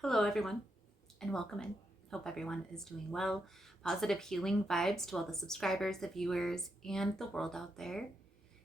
Hello, everyone, and welcome in. Hope everyone is doing well. Positive healing vibes to all the subscribers, the viewers, and the world out there.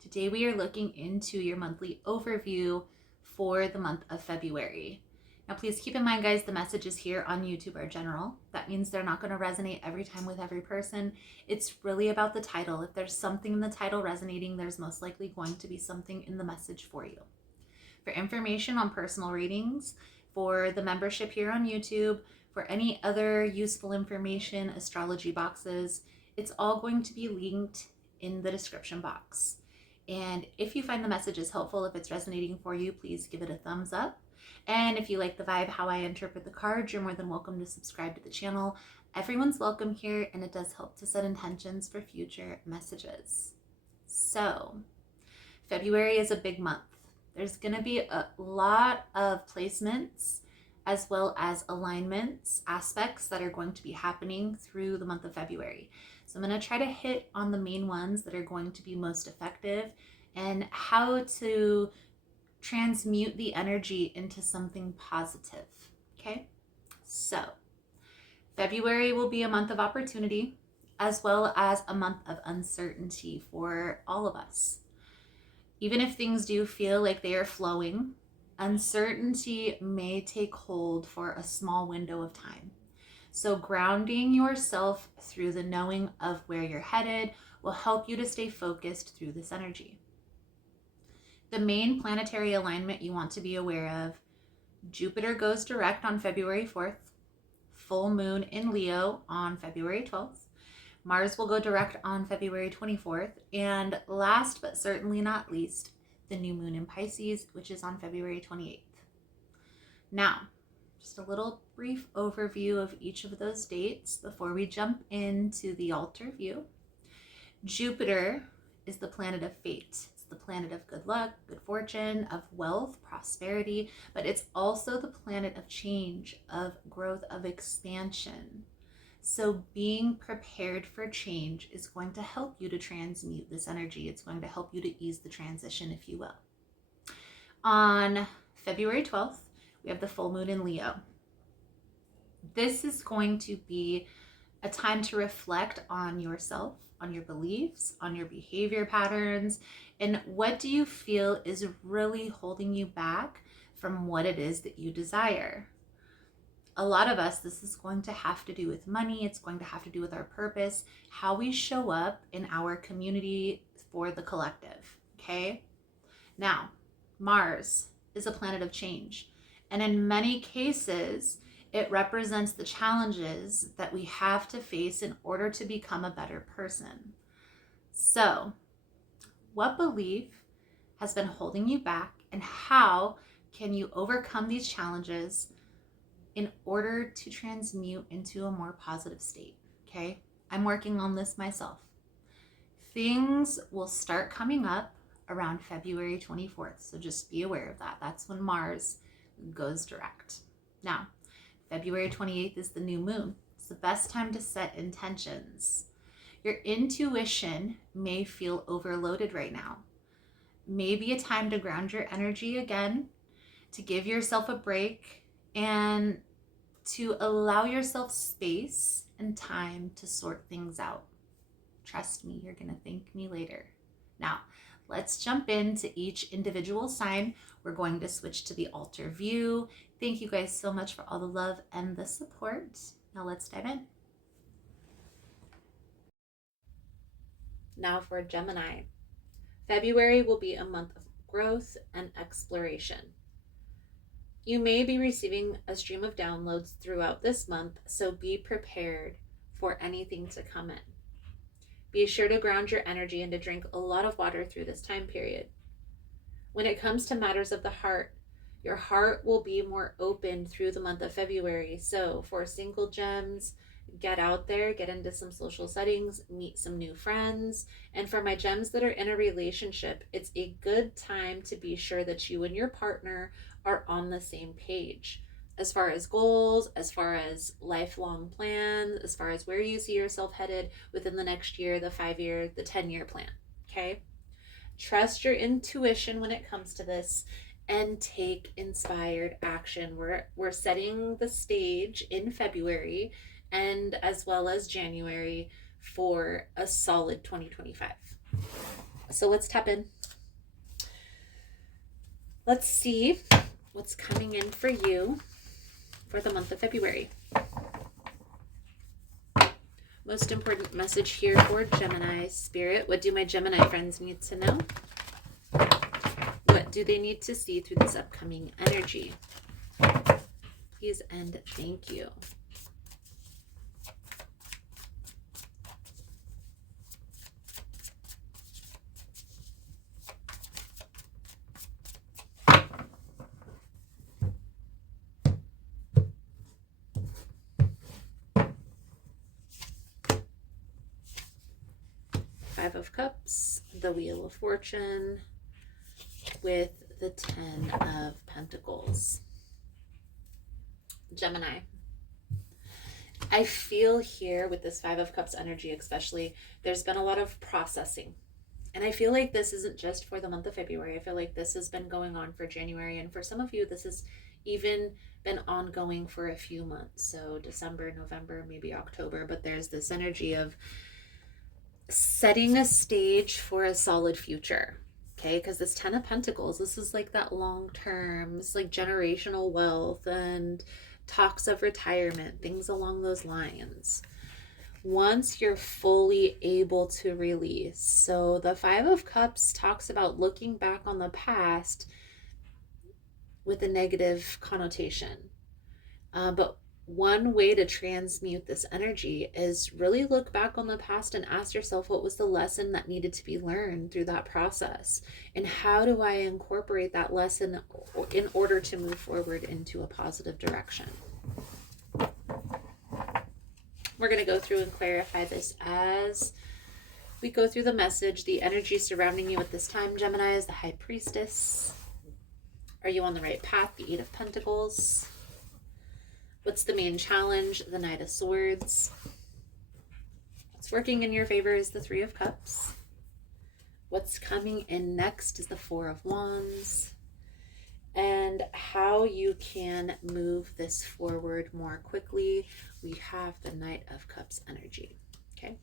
Today, we are looking into your monthly overview for the month of February. Now, please keep in mind, guys, the messages here on YouTube are general. That means they're not going to resonate every time with every person. It's really about the title. If there's something in the title resonating, there's most likely going to be something in the message for you. For information on personal readings, for the membership here on YouTube, for any other useful information, astrology boxes, it's all going to be linked in the description box. And if you find the messages helpful, if it's resonating for you, please give it a thumbs up. And if you like the vibe, how I interpret the cards, you're more than welcome to subscribe to the channel. Everyone's welcome here, and it does help to set intentions for future messages. So, February is a big month. There's going to be a lot of placements as well as alignments, aspects that are going to be happening through the month of February. So I'm going to try to hit on the main ones that are going to be most effective and how to transmute the energy into something positive. Okay? So February will be a month of opportunity as well as a month of uncertainty for all of us. Even if things do feel like they are flowing, uncertainty may take hold for a small window of time. So grounding yourself through the knowing of where you're headed will help you to stay focused through this energy. The main planetary alignment you want to be aware of: Jupiter goes direct on February 4th, full moon in Leo on February 12th. Mars will go direct on February 24th. And last but certainly not least, the new moon in Pisces, which is on February 28th. Now, just a little brief overview of each of those dates before we jump into the altar view. Jupiter is the planet of fate. It's the planet of good luck, good fortune, of wealth, prosperity, but it's also the planet of change, of growth, of expansion. So being prepared for change is going to help you to transmute this energy. It's going to help you to ease the transition, if you will. On February 12th, we have the full moon in Leo. This is going to be a time to reflect on yourself, on your beliefs, on your behavior patterns, and what do you feel is really holding you back from what it is that you desire. A lot of us, this is going to have to do with money. It's going to have to do with our purpose, how we show up in our community for the collective, okay? Now, Mars is a planet of change. And in many cases, it represents the challenges that we have to face in order to become a better person. So, what belief has been holding you back, and how can you overcome these challenges in order to transmute into a more positive state? Okay, I'm working on this myself. Things will start coming up around February 24th, so just be aware of that. That's when Mars goes direct. Now, February 28th is the new moon. It's the best time to set intentions. Your intuition may feel overloaded right now. Maybe a time to ground your energy again, to give yourself a break, and to allow yourself space and time to sort things out. Trust me, you're going to thank me later. Now, let's jump into each individual sign. We're going to switch to the altar view. Thank you guys so much for all the love and the support. Now let's dive in. Now for Gemini. February will be a month of growth and exploration. You may be receiving a stream of downloads throughout this month, so be prepared for anything to come in. Be sure to ground your energy and to drink a lot of water through this time period. When it comes to matters of the heart, your heart will be more open through the month of February. So for single gems, get out there, get into some social settings, meet some new friends. And for my gems that are in a relationship, it's a good time to be sure that you and your partner are on the same page as far as goals, as far as lifelong plans, as far as where you see yourself headed within the next year, the 5-year, the 10-year plan. Okay? Trust your intuition when it comes to this, and take inspired action. We're setting the stage in February and as well as January for a solid 2025. So let's tap in. Let's see what's coming in for you for the month of February. Most important message here for Gemini Spirit. What do my Gemini friends need to know? What do they need to see through this upcoming energy? Please and thank you. Five of Cups, the Wheel of Fortune, with the 10 of Pentacles. Gemini. I feel here with this Five of Cups energy especially, there's been a lot of processing. And I feel like this isn't just for the month of February. I feel like this has been going on for January. And for some of you, this has even been ongoing for a few months. So December, November, maybe October. But there's this energy of setting a stage for a solid future. Okay, because this 10 of Pentacles, this is like that long term, it's like generational wealth and talks of retirement, things along those lines. Once you're fully able to release. So the Five of Cups talks about looking back on the past with a negative connotation. But one way to transmute this energy is really look back on the past and ask yourself, what was the lesson that needed to be learned through that process? And how do I incorporate that lesson in order to move forward into a positive direction? We're going to go through and clarify this as we go through the message. The energy surrounding you at this time, Gemini, is the High Priestess. Are you on the right path? The Eight of Pentacles. What's the main challenge? The Knight of Swords. What's working in your favor is the Three of Cups. What's coming in next is the Four of Wands. And how you can move this forward more quickly, we have the Knight of Cups energy. Okay.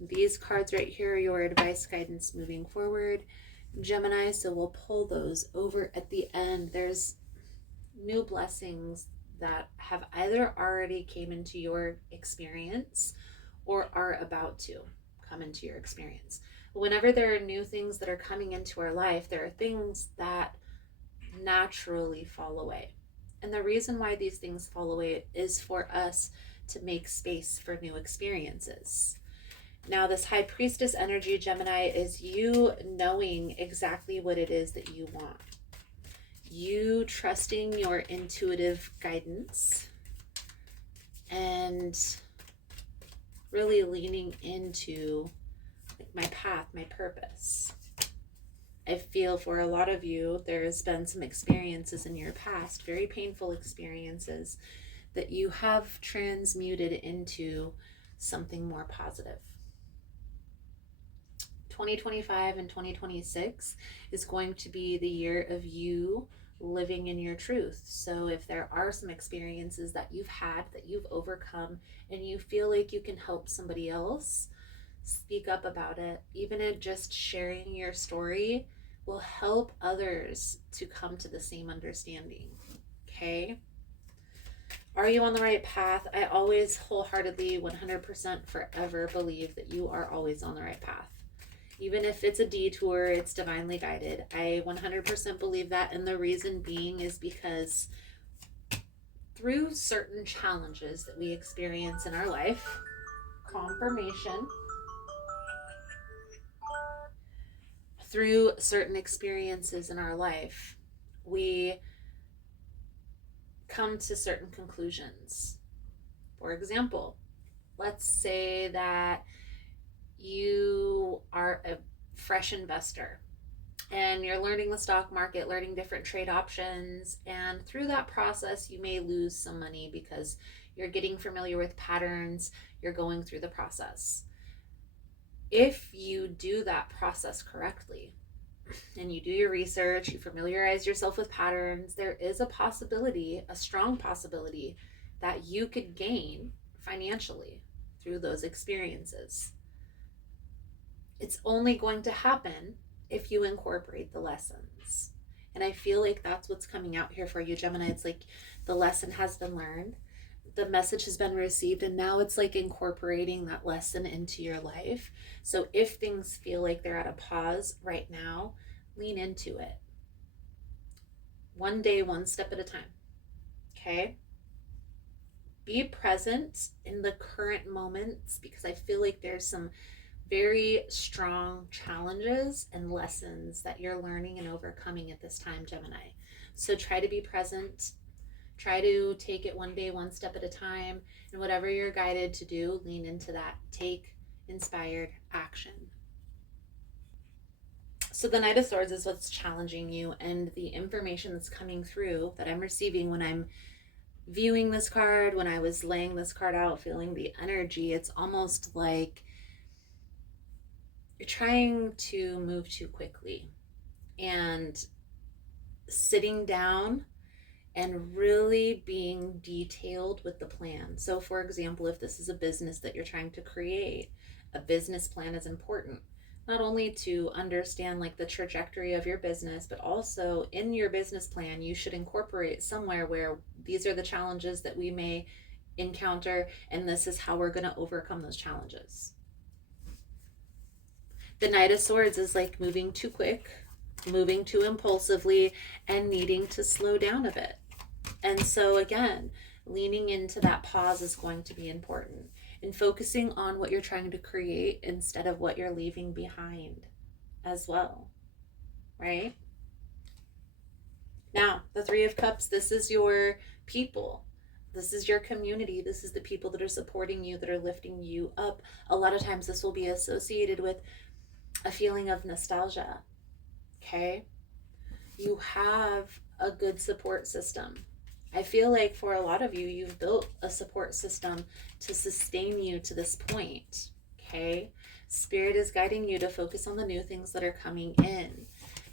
These cards right here are your advice, guidance moving forward, Gemini. So we'll pull those over at the end. There's new blessings that have either already came into your experience or are about to come into your experience. Whenever there are new things that are coming into our life, there are things that naturally fall away. And the reason why these things fall away is for us to make space for new experiences. Now, this High Priestess energy, Gemini, is you knowing exactly what it is that you want. You trusting your intuitive guidance and really leaning into my path, my purpose. I feel for a lot of you, there's been some experiences in your past, very painful experiences, that you have transmuted into something more positive. 2025 and 2026 is going to be the year of you living in your truth. So if there are some experiences that you've had, that you've overcome, and you feel like you can help somebody else, speak up about it. Even in just sharing your story will help others to come to the same understanding. Okay? Are you on the right path? I always wholeheartedly, 100% forever believe that you are always on the right path. Even if it's a detour, it's divinely guided. I 100% believe that. And the reason being is because through certain challenges that we experience in our life, confirmation, through certain experiences in our life, we come to certain conclusions. For example, let's say that you are a fresh investor and you're learning the stock market, learning different trade options, and through that process you may lose some money because you're getting familiar with patterns, you're going through the process. If you do that process correctly, and you do your research, you familiarize yourself with patterns, there is a possibility, a strong possibility, that you could gain financially through those experiences. It's only going to happen if you incorporate the lessons. And I feel like that's what's coming out here for you, Gemini. It's like the lesson has been learned, the message has been received, and now it's like incorporating that lesson into your life. So if things feel like they're at a pause right now, lean into it. One day, one step at a time. Okay? Be present in the current moments, because I feel like there's some very strong challenges and lessons that you're learning and overcoming at this time, Gemini. So try to be present. Try to take it one day, one step at a time. And whatever you're guided to do, lean into that. Take inspired action. So the Knight of Swords is what's challenging you, and the information that's coming through that I'm receiving when I'm viewing this card, when I was laying this card out, feeling the energy, it's almost like you're trying to move too quickly, and sitting down and really being detailed with the plan. So for example, if this is a business that you're trying to create, a business plan is important. Not only to understand like the trajectory of your business, but also in your business plan, you should incorporate somewhere where these are the challenges that we may encounter, and this is how we're going to overcome those challenges. The Knight of Swords is like moving too quick, moving too impulsively, and needing to slow down a bit. And so again, leaning into that pause is going to be important, and focusing on what you're trying to create instead of what you're leaving behind as well, right? Now, the Three of Cups, this is your people. This is your community. This is the people that are supporting you, that are lifting you up. A lot of times this will be associated with a feeling of nostalgia, okay? You have a good support system. I feel like for a lot of you, you've built a support system to sustain you to this point, okay? Spirit is guiding you to focus on the new things that are coming in.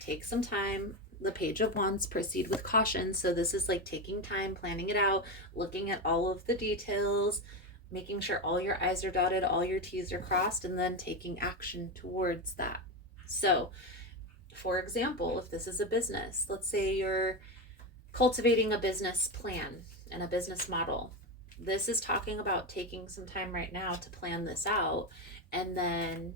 Take some time. The Page of Wands, proceed with caution. So this is like taking time, planning it out, looking at all of the details, making sure all your I's are dotted, all your T's are crossed, and then taking action towards that. So, for example, if this is a business, let's say you're cultivating a business plan and a business model. This is talking about taking some time right now to plan this out, and then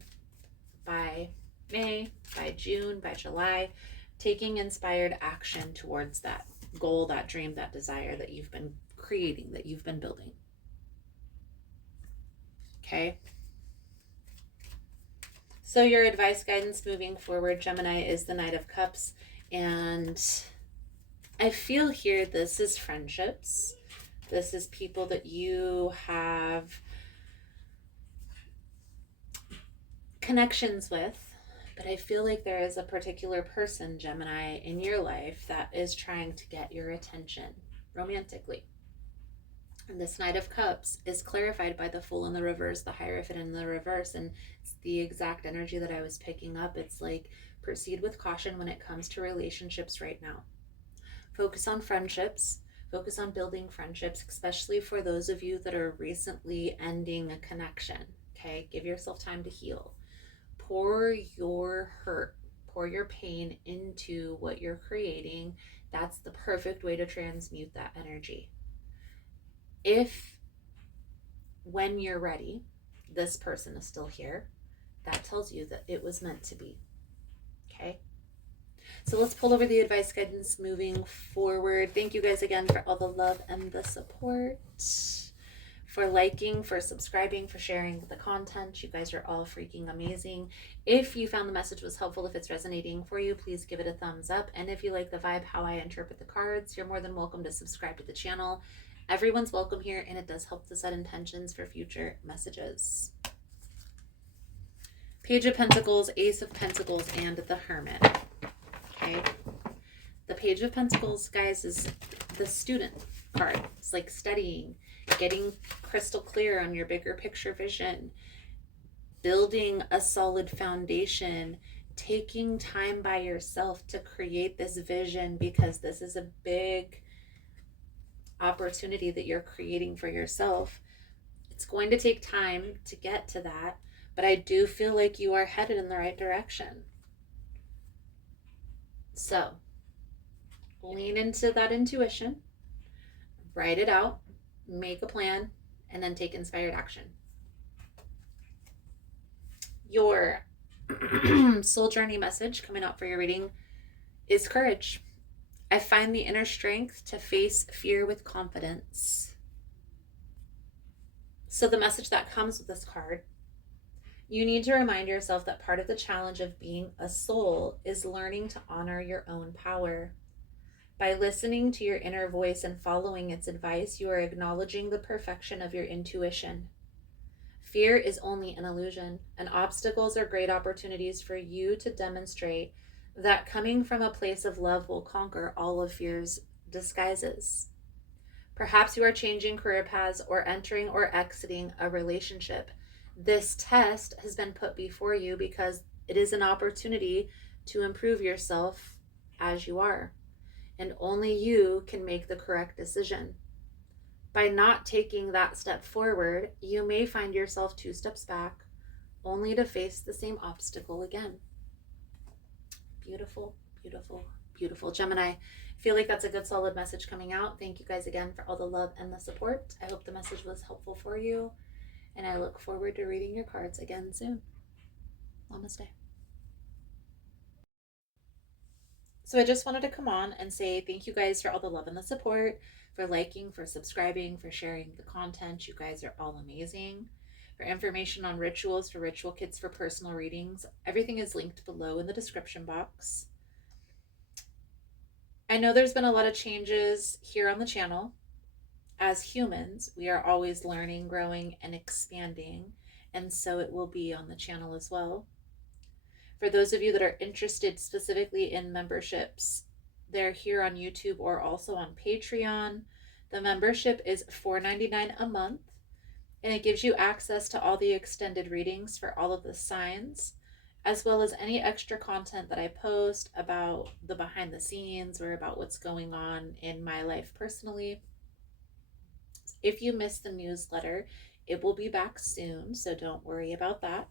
by May, by June, by July, taking inspired action towards that goal, that dream, that desire that you've been creating, that you've been building. Okay? So your advice, guidance moving forward, Gemini, is the Knight of Cups. And I feel here this is friendships. This is people that you have connections with. But I feel like there is a particular person, Gemini, in your life that is trying to get your attention romantically. And this Knight of Cups is clarified by the Fool in the reverse, the Hierophant in the reverse, and it's the exact energy that I was picking up. It's like, proceed with caution when it comes to relationships right now. Focus on friendships. Focus on building friendships, especially for those of you that are recently ending a connection, okay? Give yourself time to heal. Pour your hurt, pour your pain into what you're creating. That's the perfect way to transmute that energy. If, when you're ready, this person is still here, that tells you that it was meant to be, okay? So let's pull over the advice, guidance moving forward. Thank you guys again for all the love and the support, for liking, for subscribing, for sharing the content. You guys are all freaking amazing. If you found the message was helpful, if it's resonating for you, please give it a thumbs up. And if you like the vibe, how I interpret the cards, you're more than welcome to subscribe to the channel. Everyone's welcome here, and it does help to set intentions for future messages. Page of Pentacles, Ace of Pentacles, and the Hermit. Okay. The Page of Pentacles, guys, is the student card. It's like studying, getting crystal clear on your bigger picture vision, building a solid foundation, taking time by yourself to create this vision, because this is a big opportunity that you're creating for yourself. It's going to take time to get to that, but I do feel like you are headed in the right direction. So lean into that intuition, write it out, make a plan, and then take inspired action. Your soul journey message coming up for your reading is courage. I find the inner strength to face fear with confidence. So the message that comes with this card, you need to remind yourself that part of the challenge of being a soul is learning to honor your own power. By listening to your inner voice and following its advice, you are acknowledging the perfection of your intuition. Fear is only an illusion, and obstacles are great opportunities for you to demonstrate that coming from a place of love will conquer all of fear's disguises. Perhaps you are changing career paths or entering or exiting a relationship. This test has been put before you because it is an opportunity to improve yourself as you are, and only you can make the correct decision. By not taking that step forward, you may find yourself 2 steps back, only to face the same obstacle again. Beautiful, beautiful, beautiful. Gemini, I feel like that's a good solid message coming out. Thank you guys again for all the love and the support. I hope the message was helpful for you, and I look forward to reading your cards again soon. Namaste. So I just wanted to come on and say thank you guys for all the love and the support, for liking, for subscribing, for sharing the content. You guys are all amazing. For information on rituals, for ritual kits, for personal readings, everything is linked below in the description box. I know there's been a lot of changes here on the channel. As humans, we are always learning, growing, and expanding, and so it will be on the channel as well. For those of you that are interested specifically in memberships, they're here on YouTube or also on Patreon. The membership is $4.99 a month, and it gives you access to all the extended readings for all of the signs, as well as any extra content that I post about the behind the scenes or about what's going on in my life personally. If you missed the newsletter, it will be back soon, so don't worry about that.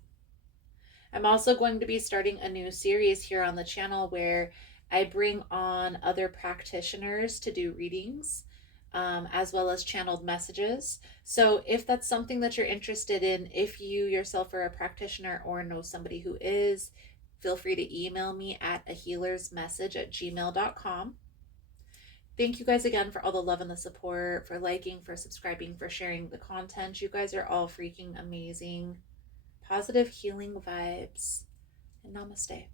I'm also going to be starting a new series here on the channel where I bring on other practitioners to do readings, as well as channeled messages. So if that's something that you're interested in, if you yourself are a practitioner or know somebody who is, feel free to email me at ahealersmessage@gmail.com. Thank you guys again for all the love and the support, for liking, for subscribing, for sharing the content. You guys are all freaking amazing. Positive healing vibes, and namaste.